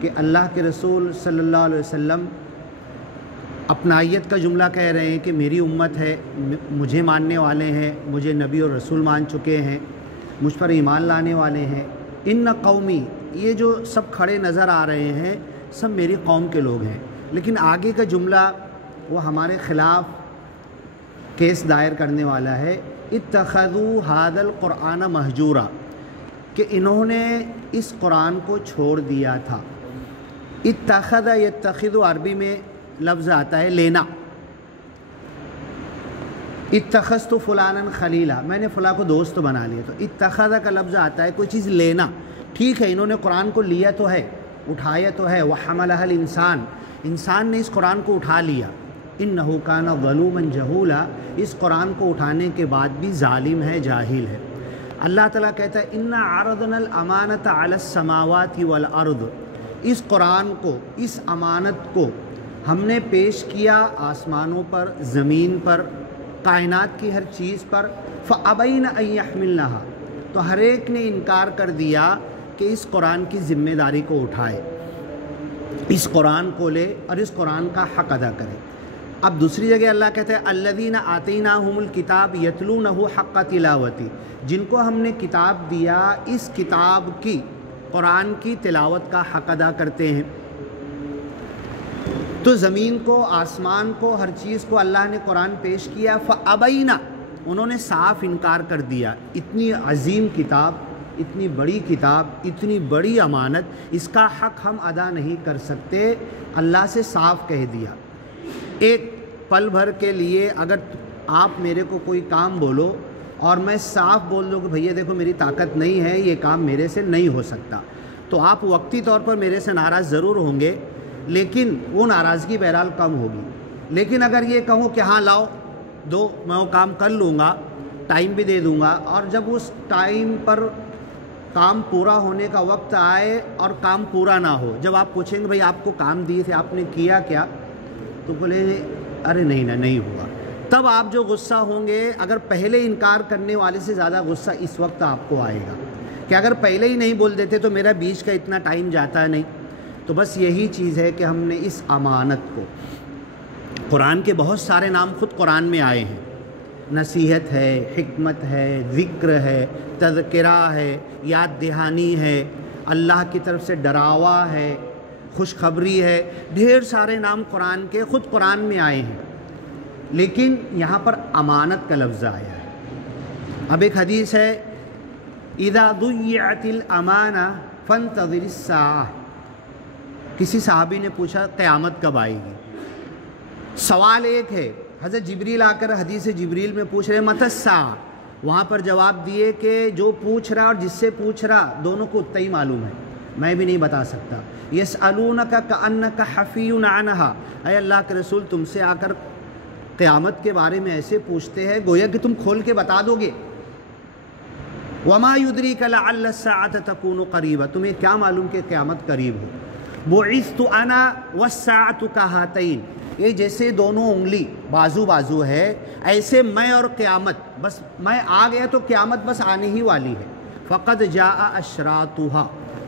کہ اللہ کے رسول صلی اللہ علیہ وسلم اپنائیت کا جملہ کہہ رہے ہیں کہ میری امت ہے، مجھے ماننے والے ہیں، مجھے نبی اور رسول مان چکے ہیں، مجھ پر ایمان لانے والے ہیں۔ ان قومی، یہ جو سب کھڑے نظر آ رہے ہیں سب میری قوم کے لوگ ہیں، لیکن آگے کا جملہ وہ ہمارے خلاف کیس دائر کرنے والا ہے۔ اتخذوا ھذا القرآن مہجورا، کہ انہوں نے اس قرآن کو چھوڑ دیا تھا۔ اتخذ یتخذ عربی میں لفظ آتا ہے لینا، اتخذت فلانا خلیلا، میں نے فلاں کو دوست بنا لیا، تو اتخذ کا لفظ آتا ہے کوئی چیز لینا۔ ٹھیک ہے، انہوں نے قرآن کو لیا تو ہے، اٹھایا تو ہے، وحملہ الانسان، انسان نے اس قرآن کو اٹھا لیا۔ انہ کان ظلوما جہولا، اس قرآن کو اٹھانے کے بعد بھی ظالم ہے، جاہل ہے۔ اللہ تعالیٰ کہتا ہے انا عرضنا الامانۃ علی السماوات والارض، اس قرآن کو، اس امانت کو ہم نے پیش کیا آسمانوں پر، زمین پر، کائنات کی ہر چیز پر۔ فابین ان یحملنھا، تو ہر ایک نے انکار کر دیا کہ اس قرآن کی ذمہ داری کو اٹھائے، اس قرآن کو لے اور اس قرآن کا حق ادا کرے۔ اب دوسری جگہ اللہ کہتا ہے الذین آتیناہم الکتاب یتلونہ حق تلاوتی، جن کو ہم نے کتاب دیا اس کتاب کی، قرآن کی تلاوت کا حق ادا کرتے ہیں۔ تو زمین کو، آسمان کو، ہر چیز کو اللہ نے قرآن پیش کیا، فابینا، انہوں نے صاف انکار کر دیا۔ اتنی عظیم کتاب، اتنی بڑی کتاب، اتنی بڑی امانت، اس کا حق ہم ادا نہیں کر سکتے، اللہ سے صاف کہہ دیا۔ ایک پل بھر کے لیے اگر آپ میرے کو کوئی کام بولو اور میں صاف بول دوں کہ بھیا دیکھو میری طاقت نہیں ہے، یہ کام میرے سے نہیں ہو سکتا، تو آپ وقتی طور پر میرے سے ناراض ضرور ہوں گے، لیکن وہ ناراضگی بہرحال کم ہوگی۔ لیکن اگر یہ کہوں کہ ہاں لاؤ دو، میں وہ کام کر لوں گا، ٹائم بھی دے دوں گا، اور جب اس ٹائم پر کام پورا ہونے کا وقت آئے اور کام پورا نہ ہو، جب آپ پوچھیں گے بھئی آپ کو کام دیے تھے آپ نے کیا کیا، تو بولے ارے نہیں ہوا، تب آپ جو غصہ ہوں گے، اگر پہلے انکار کرنے والے سے زیادہ غصہ اس وقت آپ کو آئے گا کہ اگر پہلے ہی نہیں بول دیتے تو میرا بیچ کا اتنا ٹائم جاتا ہے نہیں۔ تو بس یہی چیز ہے کہ ہم نے اس امانت کو، قرآن کے بہت سارے نام خود قرآن میں آئے ہیں، نصیحت ہے، حکمت ہے، ذکر ہے، تذکرہ ہے، یاد دہانی ہے، اللہ کی طرف سے ڈراوا ہے، خوشخبری ہے، ڈھیر سارے نام قرآن کے خود قرآن میں آئے ہیں، لیکن یہاں پر امانت کا لفظ آیا ہے۔ اب ایک حدیث ہے اذا ضیعت الامانہ فانتظر الساعہ، کسی صحابی نے پوچھا قیامت کب آئے گی؟ سوال ایک ہے، حضرت جبریل آ کر حدیث جبریل میں پوچھ رہے متی الساعہ، وہاں پر جواب دیے کہ جو پوچھ رہا اور جس سے پوچھ رہا دونوں کو اتنا ہی معلوم ہے، میں بھی نہیں بتا سکتا۔ یسألونک کأنک حفی عنہا، اے اللہ کے رسول تم سے آ کر قیامت کے بارے میں ایسے پوچھتے ہیں گویا کہ تم کھول کے بتا دو گے۔ وما یدریک لعل الساعۃ تکون قریبا، تمہیں کیا معلوم کہ قیامت قریب ہو۔ بعثت انا والساعۃ کہاتین، یہ جیسے دونوں انگلی بازو ہے، ایسے میں اور قیامت، بس میں آ گیا تو قیامت بس آنے ہی والی ہے۔ فقد جاء اشراطھا،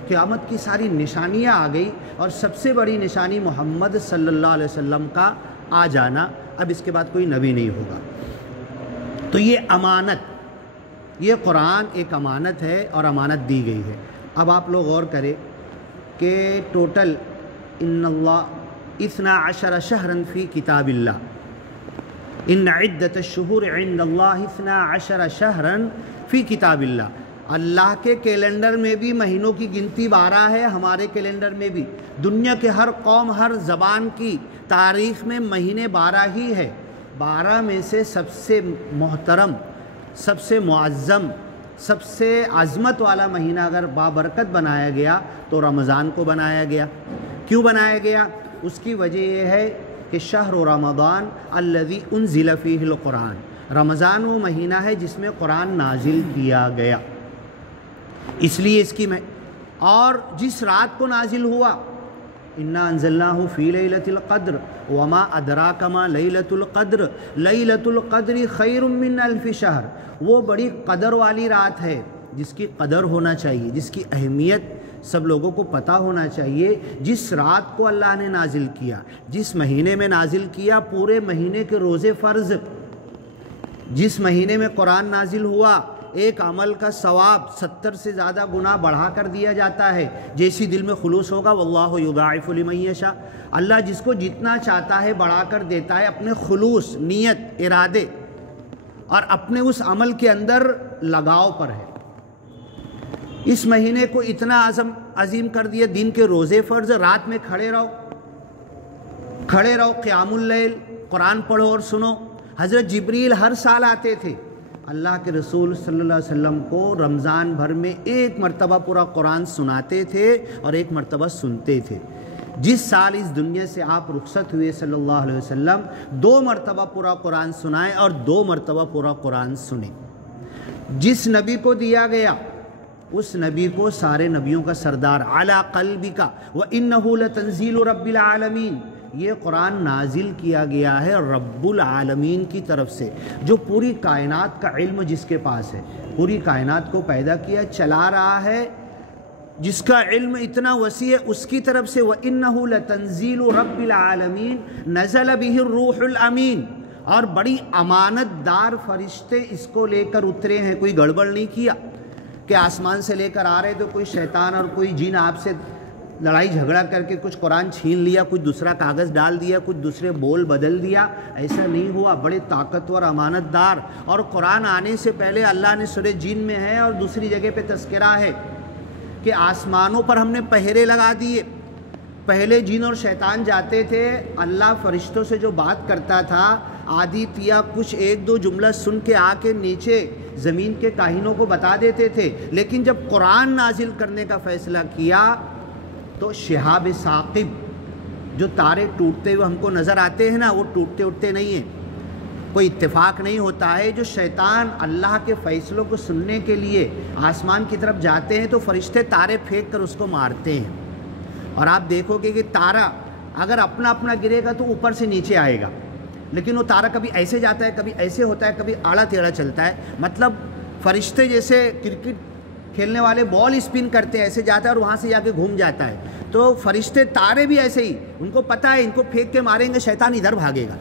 قیامت کی ساری نشانیاں آ گئی، اور سب سے بڑی نشانی محمد صلی اللہ علیہ وسلم کا آ جانا، اب اس کے بعد کوئی نبی نہیں ہوگا۔ تو یہ امانت، یہ قرآن ایک امانت ہے اور امانت دی گئی ہے۔ اب آپ لوگ غور کریں کہ ٹوٹل ان اللہ 12 شہرا فی کتاب اللہ، ان عدت الشہور عند اللہ 12 شہرا فی کتاب اللہ، اللہ کے کیلنڈر میں بھی مہینوں کی گنتی 12 ہے، ہمارے کیلنڈر میں بھی، دنیا کے ہر قوم، ہر زبان کی تاریخ میں مہینے 12 ہی ہے۔ 12 میں سے سب سے محترم، سب سے معظم، سب سے عظمت والا مہینہ اگر بابرکت بنایا گیا تو رمضان کو بنایا گیا۔ کیوں بنایا گیا؟ اس کی وجہ یہ ہے کہ شہر رمضان الذی انزل فیہ القرآن، رمضان وہ مہینہ ہے جس میں قرآن نازل کیا گیا، اس لیے اس کی اور جس رات کو نازل ہوا، انا انزلناہ فی لیلۃ القدر وما ادراک ما لیلۃ القدر لیلۃ القدر خیر من الف شہر، وہ بڑی قدر والی رات ہے جس کی قدر ہونا چاہیے، جس کی اہمیت سب لوگوں کو پتہ ہونا چاہیے جس رات کو اللہ نے نازل کیا، جس مہینے میں نازل کیا، پورے مہینے کے روزے فرض، جس مہینے میں قرآن نازل ہوا، ایک عمل کا ثواب 70 سے زیادہ گناہ بڑھا کر دیا جاتا ہے، جیسی دل میں خلوص ہوگا واللہ یضاعف لمن یشاء، اللہ جس کو جتنا چاہتا ہے بڑھا کر دیتا ہے، اپنے خلوص، نیت، ارادے اور اپنے اس عمل کے اندر لگاؤ پر ہے۔ اس مہینے کو اتنا عظیم کر دیا، دن کے روزے فرض، رات میں کھڑے رہو قیام اللیل، قرآن پڑھو اور سنو۔ حضرت جبریل ہر سال آتے تھے، اللہ کے رسول صلی اللہ علیہ وسلم کو رمضان بھر میں ایک مرتبہ پورا قرآن سناتے تھے اور ایک مرتبہ سنتے تھے۔ جس سال اس دنیا سے آپ رخصت ہوئے صلی اللہ علیہ وسلم، 2 مرتبہ پورا قرآن سنائے اور 2 مرتبہ پورا قرآن سنے۔ جس نبی کو دیا گیا اس نبی کو سارے نبیوں کا سردار، علی قلبک وانہ لتنزیل رب العالمین، یہ قرآن نازل کیا گیا ہے رب العالمین کی طرف سے، جو پوری کائنات کا علم جس کے پاس ہے، پوری کائنات کو پیدا کیا، چلا رہا ہے، جس کا علم اتنا وسیع ہے، اس کی طرف سے وَإِنَّهُ لَتَنزِيلُ رَبِّ الْعَالَمِينَ نَزَلَ بِهِ الرُّوحُ الْأَمِينَ، اور بڑی امانت دار فرشتے اس کو لے کر اترے ہیں۔ کوئی گڑبڑ نہیں کیا کہ آسمان سے لے کر آ رہے تو کوئی شیطان اور کوئی جن آپ سے لڑائی جھگڑا کر کے کچھ قرآن چھین لیا، کچھ دوسرا کاغذ ڈال دیا، کچھ دوسرے بول بدل دیا، ایسا نہیں ہوا۔ بڑے طاقتور، امانت دار، اور قرآن آنے سے پہلے اللہ نے سورہ جن میں ہے اور دوسری جگہ پہ تذکرہ ہے کہ آسمانوں پر ہم نے پہرے لگا دیے۔ پہلے جن اور شیطان جاتے تھے، اللہ فرشتوں سے جو بات کرتا تھا، آدھی تیا کچھ 1-2 جملہ سن کے آ کے نیچے زمین کے کاہنوں کو بتا دیتے تھے، لیکن جب قرآن نازل کرنے کا فیصلہ کیا تو شہاب ثاقب، جو تارے ٹوٹتے ہوئے ہم کو نظر آتے ہیں نا، وہ ٹوٹتے اٹھتے نہیں ہیں، کوئی اتفاق نہیں ہوتا ہے۔ جو شیطان اللہ کے فیصلوں کو سننے کے لیے آسمان کی طرف جاتے ہیں تو فرشتے تارے پھینک کر اس کو مارتے ہیں، اور آپ دیکھو گے کہ تارا اگر اپنا اپنا گرے گا تو اوپر سے نیچے آئے گا، لیکن وہ تارا کبھی ایسے جاتا ہے، کبھی ایسے ہوتا ہے، کبھی آڑا ٹیڑھا چلتا ہے۔ مطلب فرشتے جیسے کرکٹ کھیلنے والے بال اسپن کرتے ہیں، ایسے جاتا ہے اور وہاں سے جا کے گھوم جاتا ہے، تو فرشتے تارے بھی ایسے ہی، ان کو پتہ ہے ان کو پھینک کے ماریں گے شیطان ادھر بھاگے گا،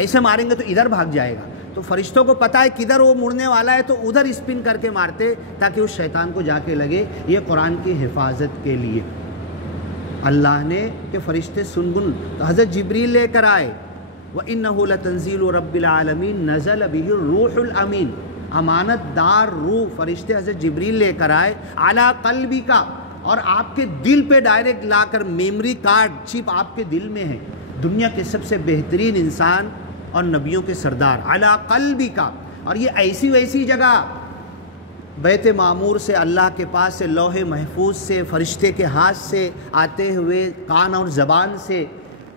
ایسے ماریں گے تو ادھر بھاگ جائے گا، تو فرشتوں کو پتہ ہے کدھر وہ مڑنے والا ہے تو ادھر اسپن کر کے مارتے تاکہ اس شیطان کو جا کے لگے۔ یہ قرآن کی حفاظت کے لیے اللہ نے کہ فرشتے سنگن، تو حضرت جبریل لے کر آئے، وَإِنَّهُ لَتَنزِيلُ رَبِّ الْعَالَمِينَ نَزَلَ بِهِ الرُّوحُ الْأَمِينَ، امانت دار روح فرشتے حضرت جبریل لے کر آئے، علی قلبی کا، اور آپ کے دل پہ ڈائریکٹ لا کر، میموری کارڈ چپ آپ کے دل میں ہے، دنیا کے سب سے بہترین انسان اور نبیوں کے سردار، علی قلبی کا، اور یہ ایسی ویسی جگہ بیت معمور سے، اللہ کے پاس سے، لوح محفوظ سے، فرشتے کے ہاتھ سے آتے ہوئے کان اور زبان سے،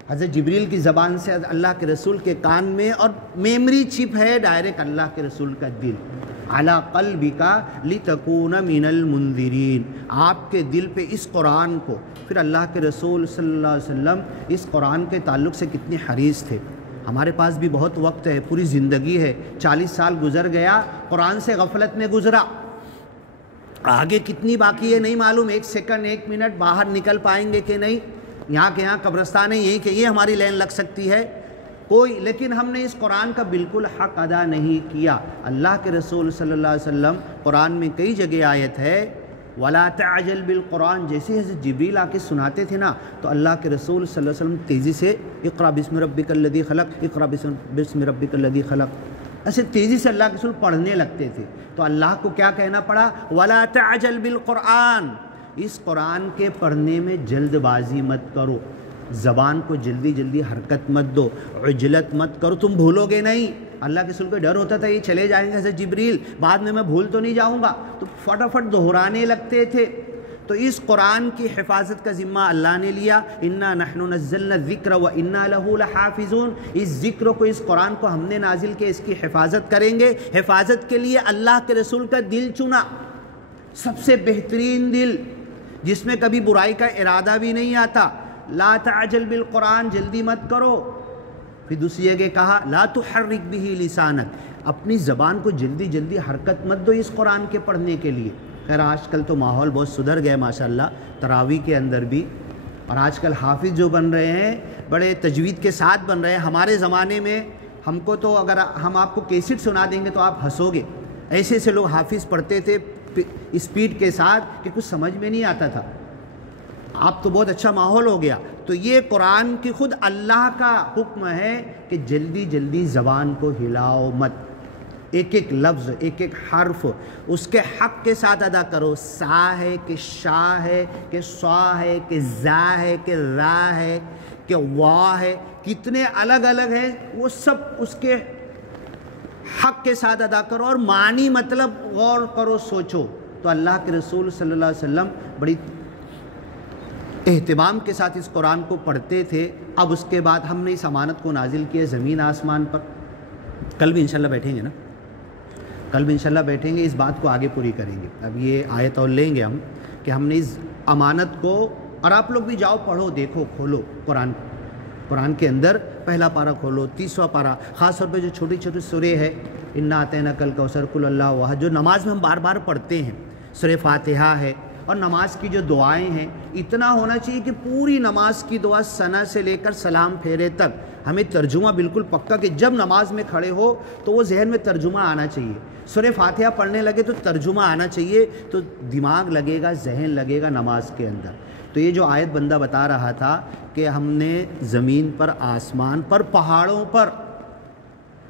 حضرت جبریل کی زبان سے اللہ کے رسول کے کان میں، اور میموری چپ ہے ڈائریکٹ اللہ کے رسول کا دل، علی قلبک لتکون من المنذرین، آپ کے دل پہ اس قرآن کو۔ پھر اللہ کے رسول صلی اللہ علیہ وسلم اس قرآن کے تعلق سے کتنے حریص تھے۔ ہمارے پاس بھی بہت وقت ہے، پوری زندگی ہے، 40 سال گزر گیا، قرآن سے غفلت میں گزرا، آگے کتنی باقی ہے نہیں معلوم، 1 سیکنڈ 1 منٹ باہر نکل پائیں گے کہ نہیں، یہاں کے یہاں قبرستان ہے، یہیں کہ یہ ہماری لین لگ سکتی ہے کوئی، لیکن ہم نے اس قرآن کا بالکل حق ادا نہیں کیا۔ اللہ کے رسول صلی اللہ علیہ وسلم، قرآن میں کئی جگہ آیت ہے وَلَا تَعْجَلْ بِالْقُرْآنِ، جیسے حضرت جبریل آ کے سناتے تھے نا تو اللہ کے رسول صلی اللہ علیہ وسلم تیزی سے اقرأ بسم ربک الذی خلق، اقرأ بسم ربک الذی خلق، ایسے تیزی سے اللہ کے رسول پڑھنے لگتے تھے، تو اللہ کو کیا کہنا پڑا، وَلَا تَعْجَلْ بِالْقُرْآنِ، اس قرآن کے پڑھنے میں جلد بازی مت کرو، زبان کو جلدی جلدی حرکت مت دو، عجلت مت کرو، تم بھولو گے نہیں۔ اللہ کے رسول کو ڈر ہوتا تھا یہ چلے جائیں گے حضرت جبریل، بعد میں بھول تو نہیں جاؤں گا، تو فٹافٹ دہرانے لگتے تھے۔ تو اس قرآن کی حفاظت کا ذمہ اللہ نے لیا، انا نحن نزلنا الذکر وانا لہ لحافظون، اس ذکر کو، اس قرآن کو ہم نے نازل کیا، اس کی حفاظت کریں گے۔ حفاظت کے لیے اللہ کے رسول کا دل چنا، سب سے بہترین دل، جس میں کبھی برائی کا ارادہ بھی نہیں آتا۔ لا تعجل بالقرآن، جلدی مت کرو۔ پھر دوسری جگہ کہا لا تحرک بہ لسانک، اپنی زبان کو جلدی جلدی حرکت مت دو اس قرآن کے پڑھنے کے لیے۔ خیر آج کل تو ماحول بہت سدھر گیا ماشاءاللہ، تراویح کے اندر بھی، اور آج کل حافظ جو بن رہے ہیں بڑے تجوید کے ساتھ بن رہے ہیں۔ ہمارے زمانے میں ہم کو تو اگر ہم آپ کو کیسٹ سنا دیں گے تو آپ ہنسو گے، ایسے ایسے لوگ حافظ پڑھتے تھے اسپیڈ کے ساتھ کہ کچھ سمجھ میں نہیں آتا تھا۔ آپ تو بہت اچھا ماحول ہو گیا۔ تو یہ قرآن کی خود اللہ کا حکم ہے کہ جلدی جلدی زبان کو ہلاؤ مت، ایک ایک لفظ ایک ایک حرف اس کے حق کے ساتھ ادا کرو۔ سا ہے کہ شا ہے کہ صا ہے کہ زا ہے کہ را ہے کہ وا ہے، کتنے الگ الگ ہیں وہ سب اس کے حق کے ساتھ ادا کرو، اور معنی مطلب غور کرو، سوچو۔ تو اللہ کے رسول صلی اللہ علیہ وسلم بڑی اہتمام کے ساتھ اس قرآن کو پڑھتے تھے۔ اب اس کے بعد ہم نے اس امانت کو نازل کیا زمین آسمان پر۔ کل بھی انشاءاللہ بیٹھیں گے نا، کل بھی انشاءاللہ بیٹھیں گے، اس بات کو آگے پوری کریں گے۔ اب یہ آیت اور لیں گے ہم کہ ہم نے اس امانت کو، اور آپ لوگ بھی جاؤ پڑھو، دیکھو، کھولو قرآن کے اندر پہلا پارہ کھولو، 30واں پارہ، خاص طور پہ جو چھوٹی چھوٹی سورے ہے، انا اعطیناک الکوثر، قل اللہ احد، جو نماز میں ہم بار بار پڑھتے ہیں، سورہ فاتحہ ہے، اور نماز کی جو دعائیں ہیں، اتنا ہونا چاہیے کہ پوری نماز کی دعا ثنا سے لے کر سلام پھیرے تک ہمیں ترجمہ بالکل پکا، کہ جب نماز میں کھڑے ہو تو وہ ذہن میں ترجمہ آنا چاہیے۔ سورہ فاتحہ پڑھنے لگے تو ترجمہ آنا چاہیے، تو دماغ لگے گا، ذہن لگے گا نماز کے اندر۔ تو یہ جو آیت بندہ بتا رہا تھا کہ ہم نے زمین پر، آسمان پر، پہاڑوں پر،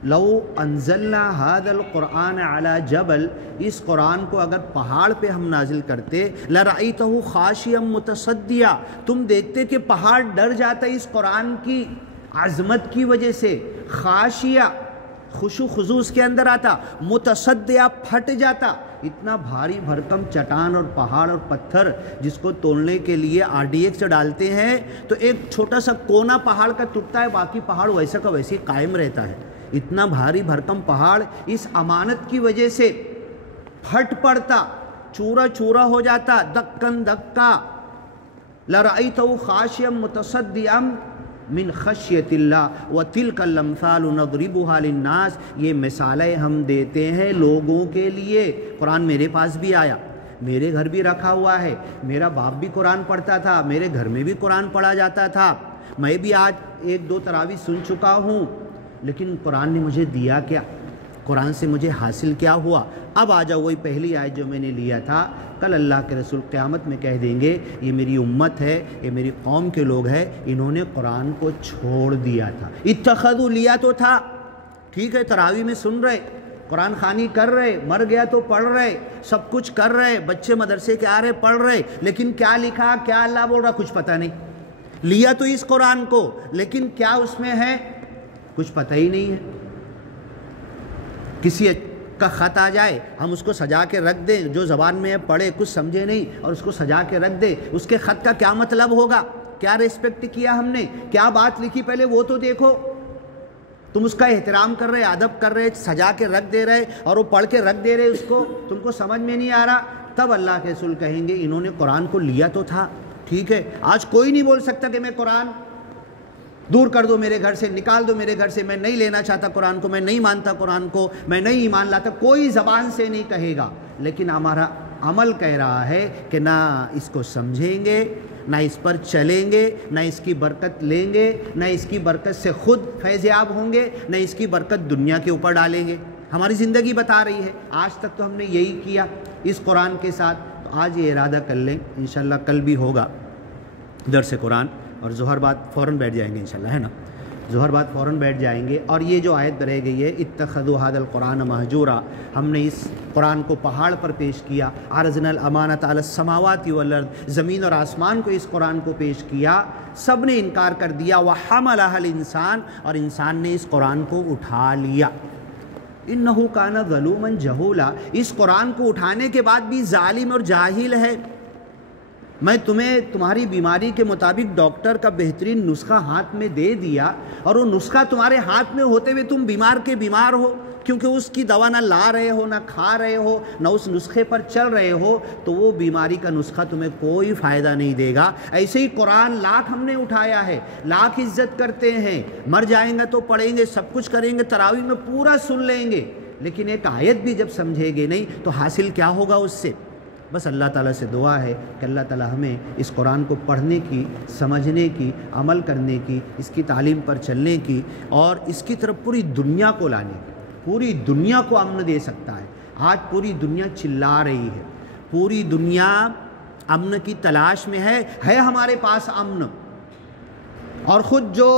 لو انزلنا هذا القرآن على جبل، اس قرآن کو اگر پہاڑ پہ ہم نازل کرتے، لرأيته خاشعا متصدعا، تم دیکھتے کہ پہاڑ ڈر جاتا اس قرآن کی عظمت کی وجہ سے، خاشعا، خشوع خضوع اس کے اندر آتا، متصدعا، پھٹ جاتا۔ اتنا بھاری بھرکم چٹان اور پہاڑ اور پتھر جس کو توڑنے کے لیے RDX ڈالتے ہیں تو ایک چھوٹا سا کونا پہاڑ کا ٹوٹتا ہے، باقی پہاڑ ویسا کا ویسے قائم رہتا ہے۔ اتنا بھاری بھرکم پہاڑ اس امانت کی وجہ سے پھٹ پڑتا، چورا چورا ہو جاتا، دکن دکا۔ لرأيته خاشعا متصدعا من خشیت اللہ وتلک الامثال نضربها للناس، یہ مثالیں ہم دیتے ہیں لوگوں کے لیے۔ قرآن میرے پاس بھی آیا، میرے گھر بھی رکھا ہوا ہے، میرا باپ بھی قرآن پڑھتا تھا، میرے گھر میں بھی قرآن پڑھا جاتا تھا، میں بھی آج 1-2 تراویح سن چکا ہوں، لیکن قرآن نے مجھے دیا کیا؟ قرآن سے مجھے حاصل کیا ہوا؟ اب آ جاؤ وہی پہلی آیت جو میں نے لیا تھا، کل اللہ کے رسول قیامت میں کہہ دیں گے یہ میری امت ہے، یہ میری قوم کے لوگ ہیں، انہوں نے قرآن کو چھوڑ دیا تھا۔ اتخذوا، لیا تو تھا، ٹھیک ہے، تراویح میں سن رہے، قرآن خوانی کر رہے، مر گیا تو پڑھ رہے، سب کچھ کر رہے، بچے مدرسے کے آ رہے پڑھ رہے، لیکن کیا لکھا، کیا اللہ بول رہا، کچھ پتہ نہیں۔ لیا تو اس قرآن کو، لیکن کیا اس میں ہے کچھ پتہ ہی نہیں ہے۔ کسی کا خط آ جائے، ہم اس کو سجا کے رکھ دیں، جو زبان میں پڑھے کچھ سمجھے نہیں اور اس کو سجا کے رکھ دیں، اس کے خط کا کیا مطلب ہوگا، کیا ریسپیکٹ کیا ہم نے، کیا بات لکھی، پہلے وہ تو دیکھو۔ تم اس کا احترام کر رہے، ادب کر رہے، سجا کے رکھ دے رہے، اور وہ پڑھ کے رکھ دے رہے اس کو، تم کو سمجھ میں نہیں آ رہا، تب اللہ کے رسول کہیں گے انہوں نے قرآن کو لیا تو تھا، ٹھیک ہے۔ آج کوئی نہیں بول سکتا کہ میں قرآن دور کر دو میرے گھر سے، نکال دو میرے گھر سے، میں نہیں لینا چاہتا قرآن کو، میں نہیں مانتا قرآن کو، میں نہیں ایمان لاتا، کوئی زبان سے نہیں کہے گا، لیکن ہمارا عمل کہہ رہا ہے کہ نہ اس کو سمجھیں گے، نہ اس پر چلیں گے، نہ اس کی برکت لیں گے، نہ اس کی برکت سے خود فیض یاب ہوں گے، نہ اس کی برکت دنیا کے اوپر ڈالیں گے۔ ہماری زندگی بتا رہی ہے، آج تک تو ہم نے یہی کیا اس قرآن کے ساتھ۔ تو آج یہ ارادہ کر لیں، انشاءاللہ کل بھی ہوگا درس قرآن، اور ظہر بعد فوراً بیٹھ جائیں گے انشاءاللہ، ہے نا، ظہر بعد فوراً بیٹھ جائیں گے۔ اور یہ جو آیت رہ گئی ہے اتخذوا هذا القرآن مہجورا، ہم نے اس قرآن کو پہاڑ پر پیش کیا، عرضنا الامانۃ علی السماوات والارض، زمین اور آسمان کو اس قرآن کو پیش کیا، سب نے انکار کر دیا، وحملها الانسان، اور انسان نے اس قرآن کو اٹھا لیا، انہ کان ظلوما جہولا، اس قرآن کو اٹھانے کے بعد بھی ظالم اور جاہل ہے۔ میں تمہیں تمہاری بیماری کے مطابق ڈاکٹر کا بہترین نسخہ ہاتھ میں دے دیا، اور وہ نسخہ تمہارے ہاتھ میں ہوتے ہوئے تم بیمار کے بیمار ہو، کیونکہ اس کی دوا نہ لا رہے ہو، نہ کھا رہے ہو، نہ اس نسخے پر چل رہے ہو، تو وہ بیماری کا نسخہ تمہیں کوئی فائدہ نہیں دے گا۔ ایسے ہی قرآن لاکھ ہم نے اٹھایا ہے، لاکھ عزت کرتے ہیں، مر جائیں گے تو پڑھیں گے، سب کچھ کریں گے، تراویح میں پورا سن لیں گے، لیکن ایک آیت بھی جب سمجھے گے نہیں تو حاصل کیا ہوگا اس سے؟ بس اللہ تعالیٰ سے دعا ہے کہ اللہ تعالیٰ ہمیں اس قرآن کو پڑھنے کی، سمجھنے کی، عمل کرنے کی، اس کی تعلیم پر چلنے کی اور اس کی طرف پوری دنیا کو لانے کی۔ پوری دنیا کو امن دے سکتا ہے۔ آج پوری دنیا چلا رہی ہے، پوری دنیا امن کی تلاش میں ہے ہمارے پاس امن، اور خود جو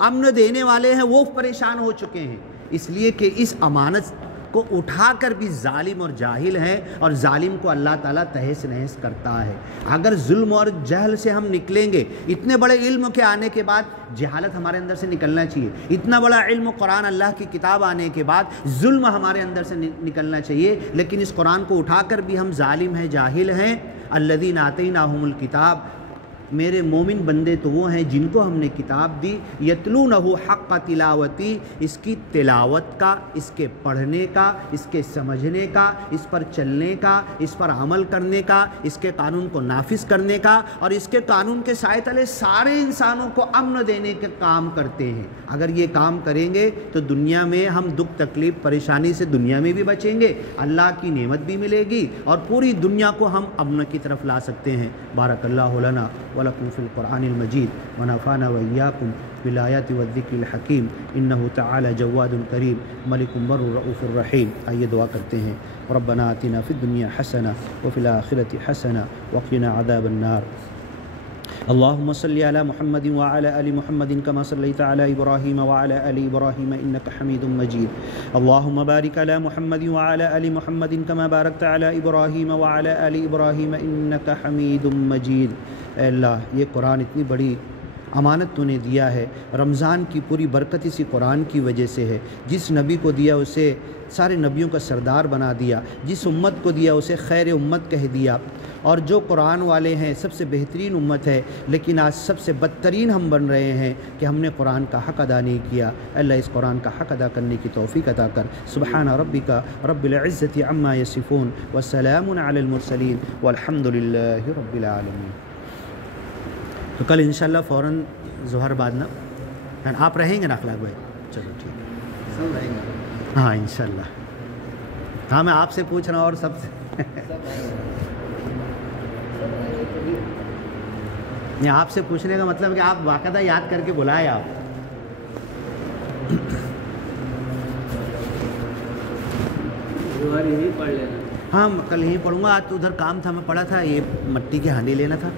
امن دینے والے ہیں وہ پریشان ہو چکے ہیں، اس لیے کہ اس امانت کو اٹھا کر بھی ظالم اور جاہل ہیں، اور ظالم کو اللہ تعالیٰ تہس نہس کرتا ہے۔ اگر ظلم اور جہل سے ہم نکلیں گے، اتنے بڑے علم کے آنے کے بعد جہالت ہمارے اندر سے نکلنا چاہیے، اتنا بڑا علم قرآن اللہ کی کتاب آنے کے بعد ظلم ہمارے اندر سے نکلنا چاہیے، لیکن اس قرآن کو اٹھا کر بھی ہم ظالم ہیں، جاہل ہیں۔ الذین آتیناہم الکتاب، میرے مومن بندے تو وہ ہیں جن کو ہم نے کتاب دی، یتلونہ حق تلاوتی، اس کی تلاوت کا، اس کے پڑھنے کا، اس کے سمجھنے کا، اس پر چلنے کا، اس پر عمل کرنے کا، اس کے قانون کو نافذ کرنے کا، اور اس کے قانون کے سائے تلے سارے انسانوں کو امن دینے کے کام کرتے ہیں۔ اگر یہ کام کریں گے تو دنیا میں ہم دکھ تکلیف پریشانی سے دنیا میں بھی بچیں گے، اللہ کی نعمت بھی ملے گی، اور پوری دنیا کو ہم امن کی طرف لا سکتے ہیں۔ بارک اللہ لنا ولکم فی القرآن المجید ونفعنا وإیاکم بالآیات والذکر الحکیم، انہ تعالی جواد کریم ملک بر رؤوف الرحیم۔ آئیے دعا کرتے ہیں۔ ربنا آتنا فی الدنیا حسنہ وفی الآخرۃ حسنہ وقنا عذاب النار۔ اللهم صل على محمد وعلى آل محمد كما صليت على إبراهيم وعلى آل إبراهيم إنك حميد مجيد اللهم بارك على محمد وعلى آل محمد كما باركت على إبراهيم وعلى آل إبراهيم إنك حميد مجيد۔ اے اللہ، یہ قرآن اتنی بڑی امانت تو نے دیا ہے، رمضان کی پوری برکت اسی قرآن کی وجہ سے ہے۔ جس نبی کو دیا اسے سارے نبیوں کا سردار بنا دیا، جس امت کو دیا اسے خیر امت کہہ دیا، اور جو قرآن والے ہیں سب سے بہترین امت ہے، لیکن آج سب سے بدترین ہم بن رہے ہیں کہ ہم نے قرآن کا حق ادا نہیں کیا۔ اللہ اس قرآن کا حق ادا کرنے کی توفیق عطا کر۔ سبحان ربک رب العزت عما یصفون وسلام علی المرسلین والحمد للہ رب العالمین۔ تو کل انشاءاللہ فوراً ظہر بعد نا آپ رہیں گے نا اخلاق بھائی؟ چلو ٹھیک ہے، سب رہیں گے۔ ہاں انشاءاللہ۔ ہاں میں آپ سے پوچھ رہا ہوں اور سب سے نہیں، آپ سے پوچھنے کا مطلب کہ آپ باقاعدہ یاد کر کے بلائے آپ۔ یہی پڑھ لینا۔ ہاں کل یہیں پڑھوں گا، آج تو ادھر کام تھا، میں پڑھا تھا، یہ مٹی کے ہانڈی لینا تھا۔